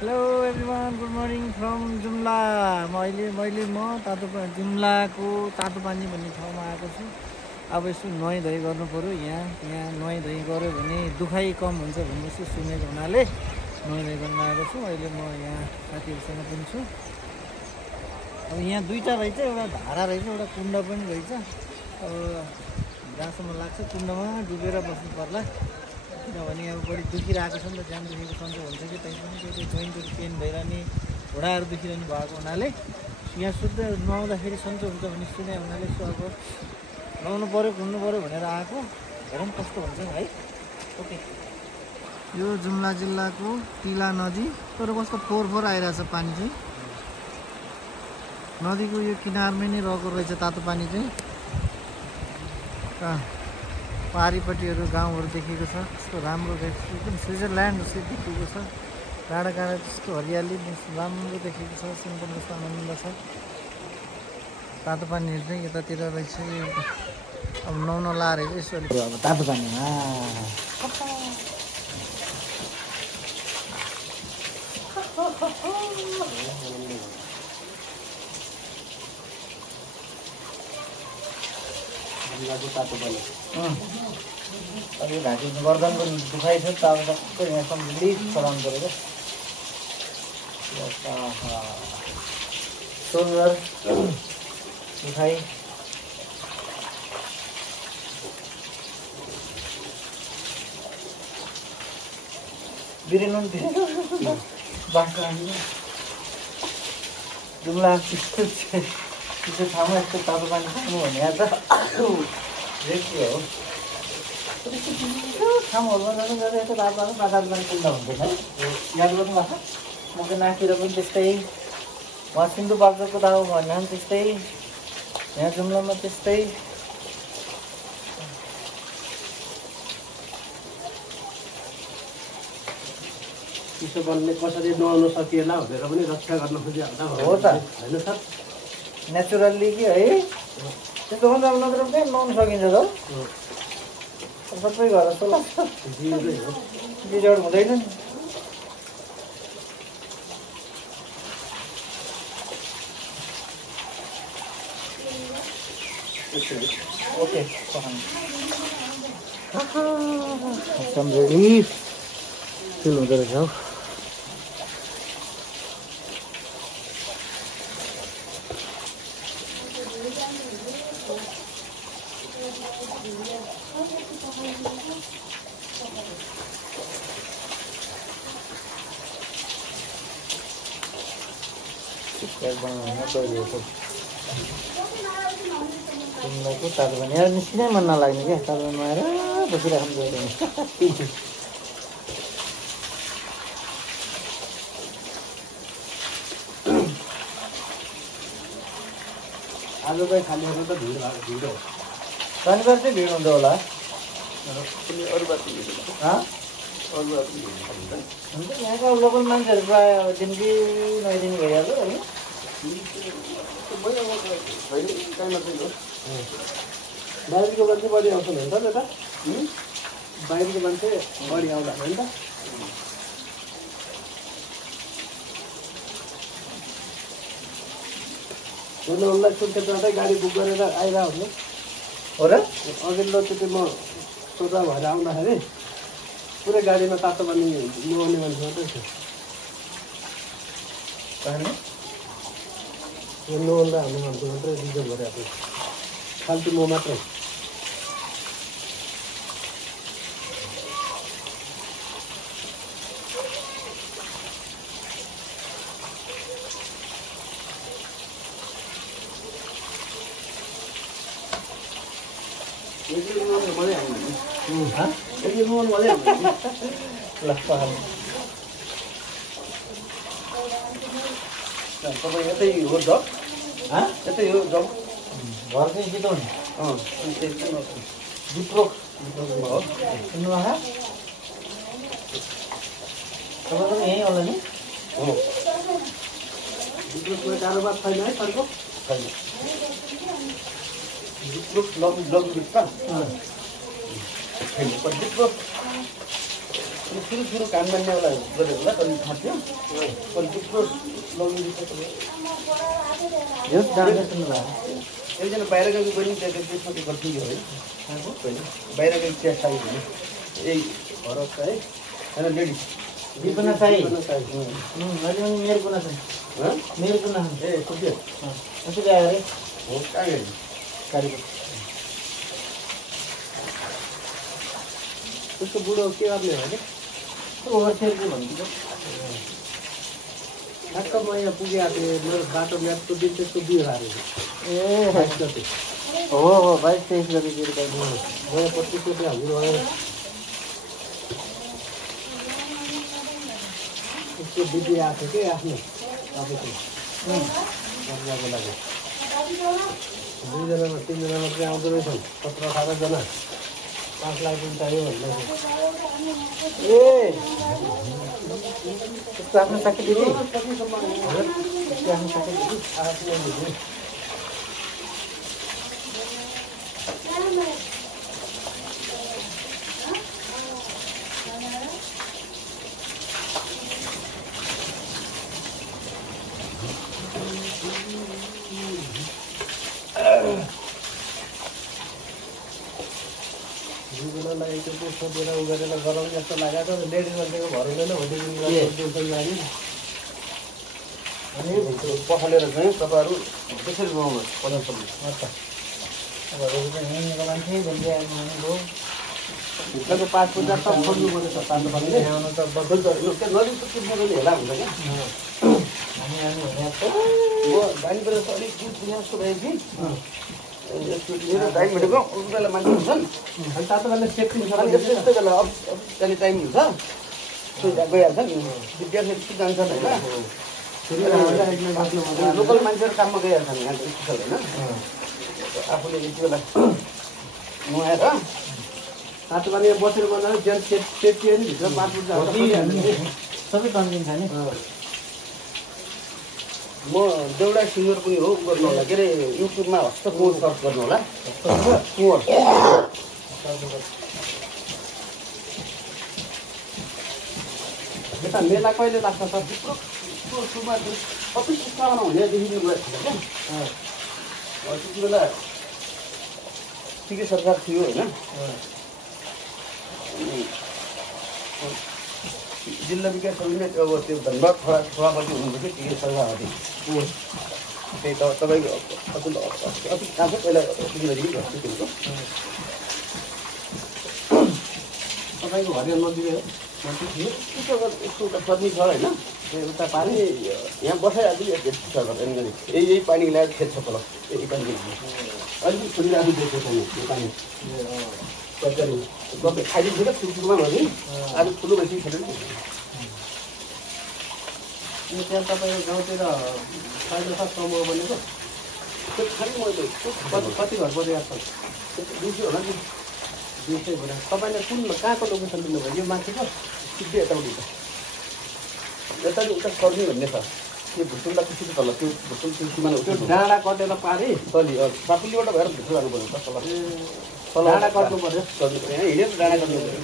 Hello everyone, good morning from Jumla. म जुम्लाको तातोपानी भन्ने ठाउँमा आएको छु। अब यसो नुहाइधुवाइ गर्नु पऱ्यो। यहाँ नुहाइधुवाइ गऱ्यो भने दुखाइ कम हुन्छ भन्ने यसो सुनेको हुनाले नुहाइधुवाइ गर्न आएको छु। अहिले म यहाँ साथीहरूसँग पनि छु। अब यहाँ दुईवटा रहेछ, एउटा धारा रहेछ, एउटा कुण्ड पनि रहेछ। अब जहाँसम्म लाग्छ कुण्डमा डुबेर बस्नु पर्ला, किनभने अब बढी दुखिरहेको छ नि त। ज्यान दुखेको सन्चो हुन्छ कि तै पनि त्यो जोइन्टहरू पेन भइरहने, घुँडाहरू दुखिरहनु भएको हुनाले यहाँ शुद्ध नुहाउँदाखेरि सन्चो हुन्छ भन्ने सुने हुनाले यसो अब नुहाउनु पऱ्यो, घुम्नु पऱ्यो भनेर आएको। हेरौँ कस्तो हुन्छ है। ओके, यो जुम्ला जिल्लाको तिला नदी। तर कस्तो फोहोर आइरहेछ पानी चाहिँ। नदीको यो किनारमै नै रहेको रहेछ तातो पानी चाहिँ। पारिपट्टिहरू गाउँहरू देखेको छ, कस्तो राम्रो देखेको, एकदम स्विजरल्यान्ड जस्तै देखेको छ। टाढा टाढा त्यस्तो हरियाली राम्रो देखेको छ, सिम्पल जस्तो आनन्द छ। तातो पानीहरू चाहिँ यतातिर रहेछ। अब नुहाउन लाएर यसो अलिक अब तातो पानीमा तातो पानी अब यो घाँटी गर्दनको दुखाइ छ त। अब सबै यहाँसम्म लिक चलाउनु पऱ्यो क्या। सोल्डर दुखाइ, बिरेनुन बाटो जुम्ला त्यो ठाउँमा यस्तो तातो पानी खानु भने त रेसी हो। ठाउँहरूमा जानु गएर यस्तो तातो पानी कुण्ड हुँदैन है। याद गर्नुभएको छ, मकै नाकतिर पनि त्यस्तै, उहाँ सिन्धुपाल्चोकको ठाउँ भन्दा पनि त्यस्तै, यहाँ जुम्लामा त्यस्तै। चिसो बन्ने कसरी नुहाउन सकिएला भनेर पनि रक्षा गर्न खोजिहाल्दा हो त होइन सर। नेचुरल्ली कि है, त्यस्तो हुन्छ। अब नत्र पनि नुहाउनु सकिन्छ त। सबै घर जस्तो लाग्छ, बिजोड हुँदैन नि। ओके, सम रिलिफ फिल हुँदो रहेछ हौ। तिमीलाई तातो पानी यहाँ निस्किनै मन नलाग्ने क्या। तातो पानी नुहाएर बसिराख्नु पर्दैन। आज चाहिँ खाली त भिड हो। शनिबार चाहिँ भिड हुन्छ होला। अरू बात हुन्छ, यहाँका लोकल मान्छेहरू प्रायः दिनकै नैदिन भइहाल्छ होइन। बाहिरको मान्छे बढी आउँछ नि त यता। बाहिरको मान्छे बढी आउँदा हो नि त। उनलाई सुर्खेतबाटै गाडी बुक गरेर आइरह हुनु हो र। अघिल्लोचोटि म सोझा भएर आउँदाखेरि पुरै गाडीमा तातो पानी नुहाउने मान्छे मात्रै थियो। यो नुहाउँदा हाल्ने मान्छे मात्रै रिजर्भ गरेर थियो, फाल्तु म मात्रै। तपाईँ यतै हो जब? यतै हो जब? घर चाहिँ चितवन? दिप्रोक हो सुन्नुभएको? तपाईँ पनि यहीँ होला नि? हो, दिप्रोकमा कारोबार छैन है सरको? छैन। दिप्रोक लघु वित्त दिप्रोक सुरु काम गर्नेवाला गरेको होला कति खट्यो कति थुप्रो लगिदिन्छ यो जाँदैछ नि भाइ एकजना बाहिर गएको पनि त्यसमा त्यो गर्थ्यो है बाहिर गएको चिया साई भने यही फरक है होइन लेडिज विपना साई अहिले मेरो कुना छ मेरो कुना ए कुद्यो कति ल्यायो अरे हो कहाँ गयो गाडीको उसको बुढो के गर्ने हो अरे ओभरसेलको भन्छु ठ्याक्क म यहाँ पुगेको थिएँ मेरो बाटो म्यापको दिन त्यसको बिउ हारेको ए 22 गते हो 22-23 गतितिर म 25 गते हजुर उसको दिदी आएको थियो कि आफ्नो तपाईँको गर्नको लागि 2 जनामा 3 जना मात्रै आउँदो रहेछन् 17-18 जना 5 लाख पनि चाहियो भन्दैछ ए उसको आफ्नो साथी दिदी उसको आफ्नो साथी दिदी दुईजनालाई एकचोटि सोधेर उ गरेर गराउने जस्तो लागेको छ लेडिज मान्छेको भरोदैन भोलि अनि पखालेर चाहिँ तपाईँहरू त्यसरी गाउँमा 50 सम्म मान्छे भन्दै आउनुभयो भित्रको पास पूजा सब खोल्नु पर्ने छ तातो पानीले नदी त कुद्नु हेला हुन्छ क्या म बानी बेला अलिक बुझ्ने जस्तो भयो कि मेरो टाइम भेटेको उस बेला मान्छे हुन्छन् अनि तातो पानीले सेफ्टी छ अनि यस्तो बेला अब त्यहाँदेखि टाइम हुन्छ गइहाल्छन् विद्यार्थी जान्छन् होइन लोकल मान्छेहरू काममा गइहाल्छन् यहाँ स्पेसल होइन आफूले यति बेला नुहाएर तातो पानीमा बसेर बनाएर जेन्स सेफ्टी अनि भित्र 5 फुट सबै तन्किन्छ नि म देउडा सिङ्गर पनि हो गर्नु होला के अरे युट्युबमा हस्त कुँवर सर्च गर्नु होला कुँवर यता मेला कहिले लाग्छ सर थुप्रो सुमा कति शिक्षामा हुने देखिनु गएको छ क्या त्यति बेला ठिकै सरकार थियो होइन जिल्ला विकास समिति अब त्यो धनबाद सभापति हुनुहुन्थ्यो कि ठिकै सरकार थियो त्यही त तपाईँको अति कहाँ छ पहिला हस्पिटलको तपाईँको हरियाल मन्दिर हो यसको एउटा पत्नी छ होइन उता पानी यहाँ बसाइहाल्छु यही पानी ल्याएर खेत छ तल यही पानी अलिकति छोडिराख्नु दिएको छ यो पानी गफे खाइदिन्छु क्या सुरुमा भयो नि आज ठुलो भएपछि खेलेर त्यहाँ तपाईँको गाउँतिर फाइदा छ समूह बनेको त्यो खालि मैले कति घर परिरहेको छ 200 होला नि 200 होला तपाईँले कुन कहाँको लोकेसन दिनुभयो यो मान्छेको सिधै यताउति यता उता कर्मी भन्ने छ त्यो भुसुन्डा खुसी तल त्यो भुसुन सिमाना त्यो डाँडा कटेर पारे तलि सापुलीबाट भएर भित्र जानु पर्यो तल डाँडा कट्नु पर्यो यहाँ हिँडेर डाँडा कट्नु पर्यो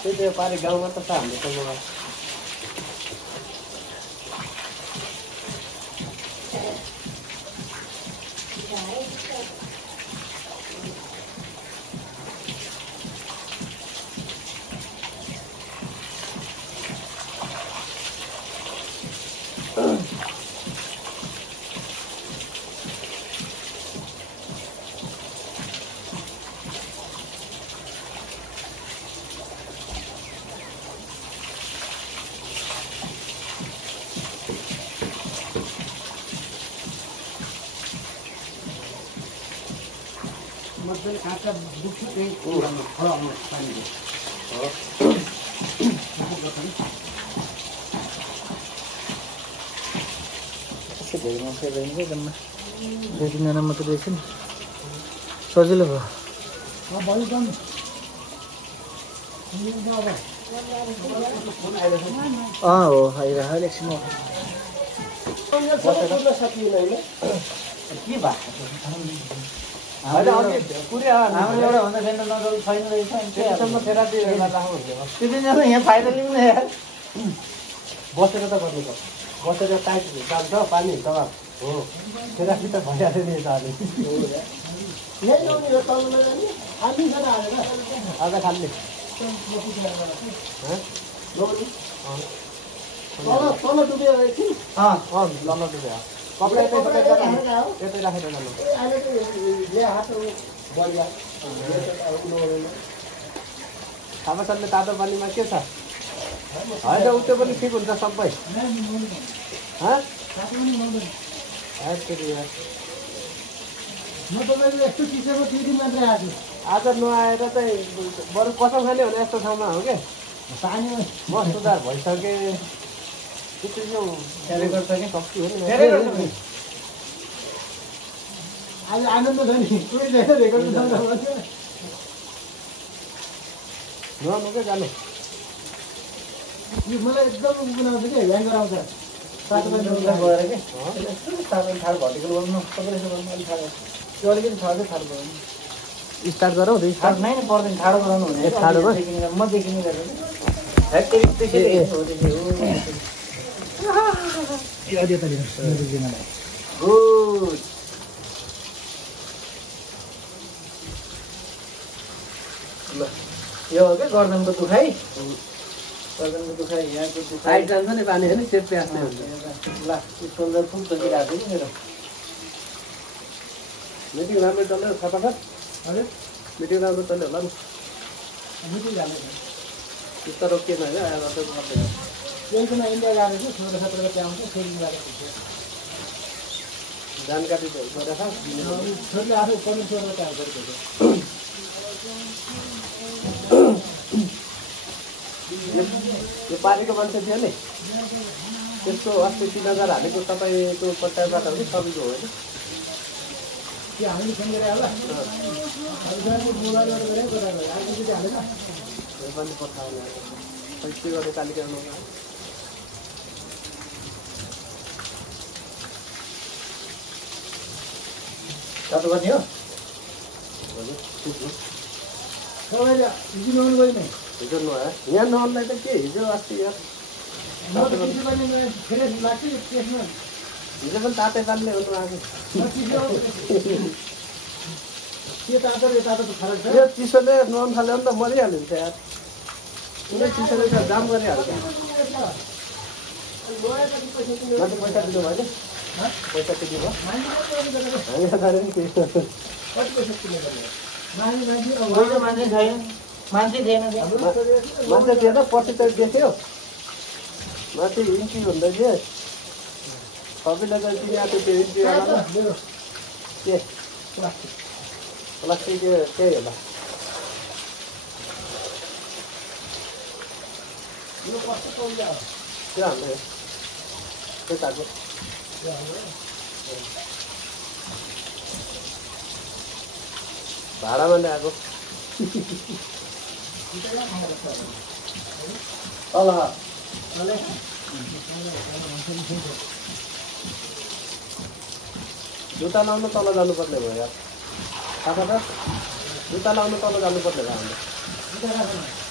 त्यही त्यो पारे गाउँमा त छ हाम्रो समूह मतलब काका दुखी चाहिँ खडा आउनु पानीले धेरै मान्छे रहेन क्या जम्मा 2-3 जना मात्रै रहेछ नि सजिलो भयो हो आइरहेको एकछिन के भएको होइन अघि पुरै हाम्रो एउटा भन्दा सेन्टर नगरको छैन रहेछ अनि त्यतिसम्म थेरापी राख्नु त्यतिजना यहाँ फाइदा लिउँ न यार बसेर त गर्नु पर्छ बसेर टाइट जान्छ पानी तब हो थेरापी त भइहाल्यो नि आज खाल्ने तल डुबेर एकछिन लम्बा डुबे कपडा यतै राखेर जानु थाहा चल्ने तातो पानीमा के छ होइन उत्यो पनि ठिक हुन्छ सबै आज नआएर चाहिँ बरु कसम खाने भने यस्तो ठाउँमा हो क्या म सुधार भइसकेँ आज आनन्द छ नि नुहाउनुकै जानु मलाई एकदम बनाउँछ कि ह्याङ गराउँछ तातो पानी गएर के तातो ठाडो भर्टिकल गर्नु सबैले गर्नु अलिक ठाडो त्यो अलिकति ठाडो ठाडो गर्नु स्टार्ट गरौँ दुई ठाडो नै पर्दैन ठाडो गराउनु भने ठाडोमा म देखिने गरेर गुड यो हो क्या गर्दनको दुखाइ यहाँको दुखाइ टाइट जान्छ नि पानी होइन त्यो प्यासले हुन्छ ल सोल्डर फुल तकिरहेको थियो कि मेरो मिटिङ राम्रो चल्यो छपाखर हजुर मिटिङ राम्रो चल्यो होला नि मिटिङ जाने त्यस्तो रोकिएन होइन ट्रेनमा इन्डिया गएको छु 16-17 गते आउँछ फेरि गएको छु जानकारी त गरेर छोरीले आफै परमेश्वरबाट आउँछ यो पानीको मान्छे थियो नि त्यसको अस्ति 3000 हालेको तपाईँको पट्टाबाट हो कि सबैको हो होइन त्यो हामीले फोन गरेर होला मोबाइलबाट गरेर हालेन पनि पठाएन खै के गर्ने तालिकामा तातो पानी हो तपाईँले हिजो नुहाउनु गयो नि हिजो नुहाए यहाँ नुहाउनुलाई त के हिजो अस्ति यहाँ फ्रेस लाग्छ त्यसमा हिजो पनि तातै पानीले हुनु आएको त्यो तातो र तातो त फरक छ यो चिसोले नुहाउनु थाल्यो भने त मरिहाल्यो नि त यार कुनै चिसोले त जाम गरिहाल्छ माथि पैसा दिनु भएन पैसा दिनु भयो मान्छे छैन मान्छे थिएन मान्छे थिएन पछि त देख्यो माथि इन्ट्री हुँदैछ सबैले त चिनाएको त्यो इन्ट्रीवाला के प्लास्टिक त्यही होला त्यो हाम्रो त्यो ताको भाडामा ल्याएको तल जुत्ता लाउनु तल जानुपर्ने भयो यार थाहा छ त जुत्ता लाउनु तल जानुपर्ने भयो हाम्रो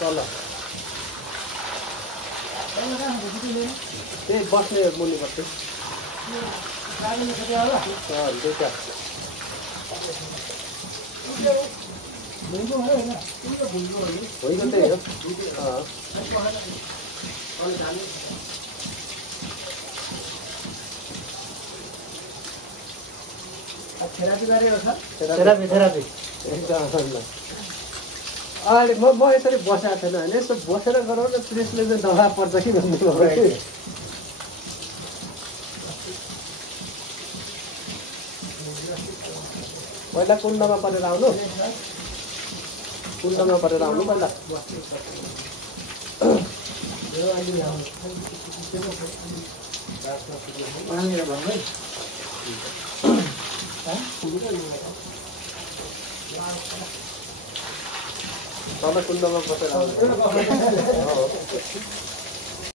तल त्यही बस्ने मुनि बस्ने दुईवटा होइन त्यही हो थेरापी अहिले म यसरी बसेको छैन होइन यस्तो बसेर गराउन प्रेसले चाहिँ दबाब पर्छ कि भन्नु पहिला कुण्डमा परेर आउनु पहिला तल कुण्डमा बसेर आउनु